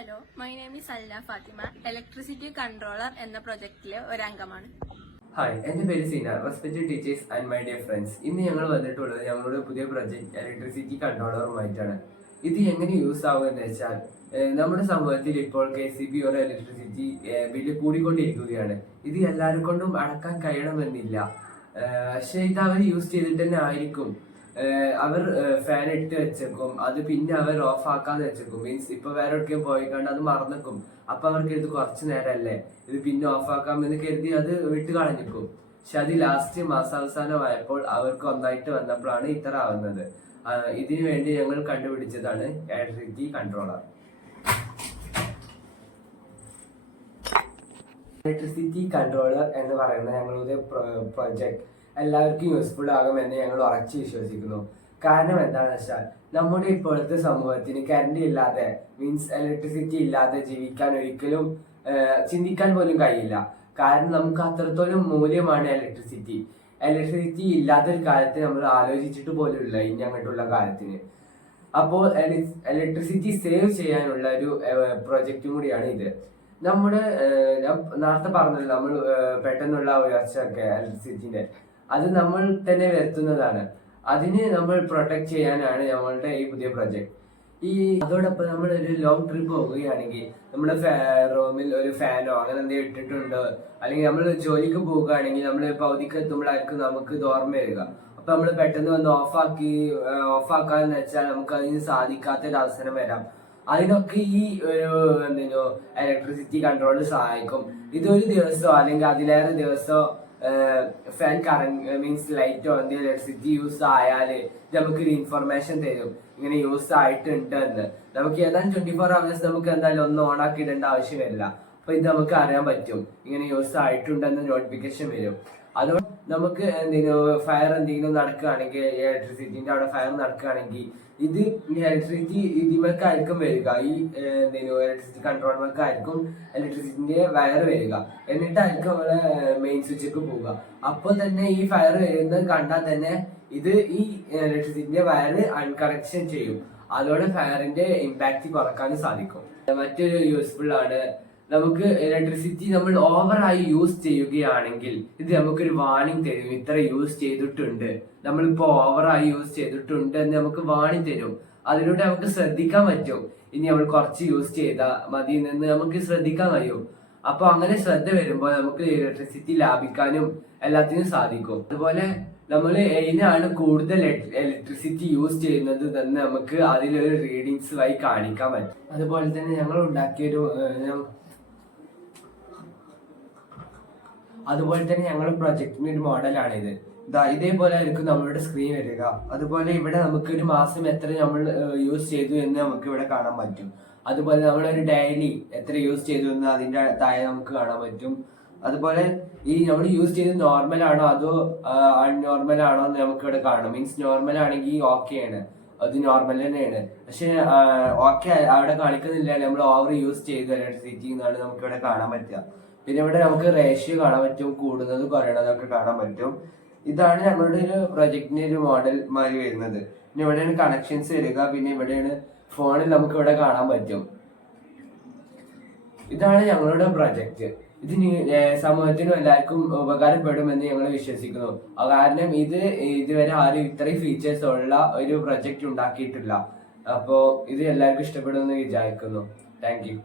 Hello, my name is Alna Fathima. Electricity controller എന്ന പ്രൊജക്ടിലെ ഒരു അംഗമാണ്. ഹായ്, എൻ്റെ പേര് Seena. Respected teachers and my dear friends, ഇന്ന് ഞങ്ങൾ വന്നിട്ടുള്ളത് ഞങ്ങളുടെ പുതിയ പ്രൊജക്ട് ഇലക്ട്രിസിറ്റി കൺട്രോളറുമായിട്ടാണ്. ഇത് എങ്ങനെ യൂസ് ആവുമെന്ന് വെച്ചാൽ, നമ്മുടെ സമൂഹത്തിൽ ഇപ്പോൾ KCB ഒരു ഇലക്ട്രിസിറ്റി ബില്ല് കൂടിക്കൊണ്ടിരിക്കുകയാണ്. ഇത് എല്ലാവരും കൊണ്ടും അടക്കാൻ കഴിയണമെന്നില്ല. പക്ഷെ ഇത് അവർ യൂസ് ചെയ്തിട്ട് തന്നെ ആയിരിക്കും. അവർ ഫാൻ ഇട്ട് വെച്ചേക്കും, അത് പിന്നെ അവർ ഓഫ് ആക്കാന്ന് വെച്ചേക്കും. മീൻസ് ഇപ്പൊ വേറെ എവിടേക്കും പോയിക്കാണ്ട് അത് മറന്നേക്കും. അപ്പൊ അവർക്ക് ഇത് കുറച്ചു നേരമല്ലേ, ഇത് പിന്നെ ഓഫ് ആക്കാമെന്ന് കരുതി അത് വിട്ട് കളഞ്ഞിക്കും. പക്ഷെ അത് ലാസ്റ്റ് മാസാവസാനമായപ്പോൾ അവർക്ക് ഒന്നായിട്ട് വന്നപ്പോഴാണ് ഇത്ര ആവുന്നത്. ഇതിനു വേണ്ടി ഞങ്ങൾ കണ്ടുപിടിച്ചതാണ് ഇലക്ട്രിസിറ്റി കൺട്രോളർ. ഇലക്ട്രിസിറ്റി കൺട്രോളർ എന്ന് പറയുന്ന ഞങ്ങളുടെ പ്രൊജക്ട് എല്ലാവർക്കും യൂസ്ഫുൾ ആകുമെന്ന് ഞങ്ങൾ ഉറച്ചു വിശ്വസിക്കുന്നു. കാരണം എന്താണെന്ന് വെച്ചാൽ, നമ്മുടെ ഇപ്പോഴത്തെ സമൂഹത്തിന് കറണ്ട് ഇല്ലാതെ, മീൻസ് ഇലക്ട്രിസിറ്റി ഇല്ലാതെ ജീവിക്കാൻ ഒരിക്കലും ചിന്തിക്കാൻ പോലും കഴിയില്ല. കാരണം നമുക്ക് അത്രത്തോളം മൂല്യമാണ് ഇലക്ട്രിസിറ്റി. ഇലക്ട്രിസിറ്റി ഇല്ലാത്തൊരു കാലത്ത് നമ്മൾ ആലോചിച്ചിട്ട് പോലും ഇല്ല ഇനി അങ്ങോട്ടുള്ള കാലത്തിന്. അപ്പോൾ ഇലക്ട്രിസിറ്റി സേവ് ചെയ്യാനുള്ള ഒരു പ്രൊജക്റ്റും കൂടിയാണ് ഇത്. നമ്മുടെ ഞാൻ നേരത്തെ പറഞ്ഞല്ലോ, നമ്മൾ പെട്ടെന്നുള്ള ഉയർച്ചയൊക്കെ ഇലക്ട്രിസിറ്റിന്റെ അത് നമ്മൾ തന്നെ വരുത്തുന്നതാണ്. അതിന് നമ്മൾ പ്രൊട്ടക്ട് ചെയ്യാനാണ് നമ്മളുടെ ഈ പുതിയ പ്രൊജക്ട്. അതോടൊപ്പം നമ്മൾ ഒരു ലോങ് ട്രിപ്പ് പോകുകയാണെങ്കിൽ നമ്മുടെ റൂമിൽ ഒരു ഫാനോ അങ്ങനെ എന്തെങ്കിലും ഇട്ടിട്ടുണ്ടോ, അല്ലെങ്കിൽ നമ്മൾ ജോലിക്ക് പോവുകയാണെങ്കിൽ നമ്മൾ പകുതിക്ക് എത്തുമ്പോഴായിരിക്കും നമുക്ക് ഇത് ഓർമ്മ വരിക. അപ്പൊ നമ്മൾ പെട്ടെന്ന് വന്ന് ഓഫാക്കാന്ന് വെച്ചാൽ നമുക്ക് അതിന് സാധിക്കാത്തൊരു അവസരം വരാം. അതിനൊക്കെ ഈ ഒരു ഇലക്ട്രിസിറ്റി കൺട്രോൾ സഹായിക്കും. ഇതൊരു ദിവസമോ അല്ലെങ്കിൽ അതിലേറെ ദിവസമോ ഫാൻ കറണ്ട് മീൻസ് ലൈറ്റോ എന്തെങ്കിലും ഇലക്ട്രിസിറ്റി യൂസ് ആയാൽ നമുക്കൊരു ഇൻഫർമേഷൻ തരും, ഇങ്ങനെ യൂസ് ആയിട്ടുണ്ട് എന്ന്. നമുക്ക് ഏതാണ്ട് 24 hours നമുക്ക് എന്തായാലും ഒന്നും ഓൺ ആക്കി ഇടേണ്ട ആവശ്യം വരില്ല. അപ്പൊ ഇത് നമുക്ക് അറിയാൻ പറ്റും, ഇങ്ങനെ യൂസ് ആയിട്ടുണ്ടെന്ന് നോട്ടിഫിക്കേഷൻ വരും. അതുകൊണ്ട് നമുക്ക് ഫയർ എന്തെങ്കിലും നടക്കുകയാണെങ്കിൽ, ഇലക്ട്രിസിറ്റിന്റെ അവിടെ ഫയർ നടക്കുകയാണെങ്കിൽ ഇത് ഇലക്ട്രിസിറ്റി ഇതിമേക്കായിരിക്കും വരിക. ഈ ഇലക്ട്രിസിറ്റി കൺട്രോളർക്കായിരിക്കും ഇലക്ട്രിസിറ്റിന്റെ വയർ വരിക. എന്നിട്ടായിരിക്കും നമ്മളെ മെയിൻ സ്വിച്ചിലേക്ക് പോവുക. അപ്പോൾ തന്നെ ഈ ഫയർ വരുന്നത് കണ്ടാൽ തന്നെ ഇത് ഈ ഇലക്ട്രിസിറ്റിന്റെ വയർ അൺകണക്ഷൻ ചെയ്യും. അതോടെ ഫയറിന്റെ ഇമ്പാക്ട് കുറക്കാനും സാധിക്കും. മറ്റൊരു യൂസ്ഫുൾ ആണ്, നമുക്ക് ഇലക്ട്രിസിറ്റി നമ്മൾ ഓവറായി യൂസ് ചെയ്യുകയാണെങ്കിൽ ഇത് നമുക്കൊരു വാർണിംഗ് തരും, ഇത്ര യൂസ് ചെയ്തിട്ടുണ്ട്, നമ്മളിപ്പോ ഓവറായി യൂസ് ചെയ്തിട്ടുണ്ട് എന്ന് നമുക്ക് വാർണിംഗ് തരും. അതിലൂടെ നമുക്ക് ശ്രദ്ധിക്കാൻ പറ്റും, ഇനി നമ്മൾ കുറച്ച് യൂസ് ചെയ്താൽ മതി എന്ന് നമുക്ക് ശ്രദ്ധിക്കാൻ കഴിയും. അപ്പൊ അങ്ങനെ ശ്രദ്ധ വരുമ്പോൾ നമുക്ക് ഇലക്ട്രിസിറ്റി ലാഭിക്കാനും എല്ലാത്തിനും സാധിക്കും. അതുപോലെ നമ്മൾ ഇതിനാണ് കൂടുതൽ ഇലക്ട്രിസിറ്റി യൂസ് ചെയ്യുന്നത് എന്ന് നമുക്ക് അതിലൊരു റീഡിങ്സ് വഴി കാണിക്കാൻ പറ്റും. അതുപോലെ തന്നെ ഞങ്ങൾ ഞങ്ങളുടെ പ്രൊജക്ടിന്റെ ഒരു മോഡലാണിത്. ഇതേപോലെ ആയിരിക്കും നമ്മളുടെ സ്ക്രീൻ വരിക. അതുപോലെ ഇവിടെ നമുക്ക് ഒരു മാസം എത്ര നമ്മൾ യൂസ് ചെയ്തു എന്ന് നമുക്ക് ഇവിടെ കാണാൻ പറ്റും. അതുപോലെ നമ്മളൊരു ഡെയിലി എത്ര യൂസ് ചെയ്തു എന്ന് അതിന്റെ താഴെ നമുക്ക് കാണാൻ പറ്റും. അതുപോലെ ഈ നമ്മൾ യൂസ് ചെയ്ത് നോർമൽ ആണോ അതോ അൺനോർമൽ ആണോ എന്ന് നമുക്ക് ഇവിടെ കാണാം. മീൻസ് നോർമൽ ആണെങ്കിൽ ഓക്കെ ആണ്, അത് നോർമൽ തന്നെയാണ്. പക്ഷെ ഓക്കെ അവിടെ കാണിക്കുന്നില്ല, നമ്മൾ ഓവർ യൂസ് ചെയ്തു ഇലക്ട്രിസിറ്റി എന്നാണ് നമുക്ക് ഇവിടെ കാണാൻ പറ്റുക. പിന്നെ ഇവിടെ നമുക്ക് റേഷ്യോ കാണാൻ പറ്റും, കൂടുന്നത് കുറയണതൊക്കെ കാണാൻ പറ്റും. ഇതാണ് ഞങ്ങളുടെ ഒരു പ്രൊജക്ടിന്റെ ഒരു മോഡൽ മാതിരി വരുന്നത്. പിന്നെ ഇവിടെയാണ് കണക്ഷൻസ് വരിക, പിന്നെ ഇവിടെയാണ് ഫോണിൽ നമുക്ക് ഇവിടെ കാണാൻ പറ്റും. ഇതാണ് ഞങ്ങളുടെ പ്രൊജക്ട്. ഇതിന് സമൂഹത്തിനും എല്ലാവർക്കും ഉപകാരപ്പെടുമെന്ന് ഞങ്ങൾ വിശ്വസിക്കുന്നു. കാരണം ഇതുവരെ ആരും ഇത്രയും ഫീച്ചേഴ്സ് ഉള്ള ഒരു പ്രൊജക്ട് ഉണ്ടാക്കിയിട്ടില്ല. അപ്പോൾ ഇത് എല്ലാവർക്കും ഇഷ്ടപ്പെടുമെന്ന് വിചാരിക്കുന്നു. Thank you.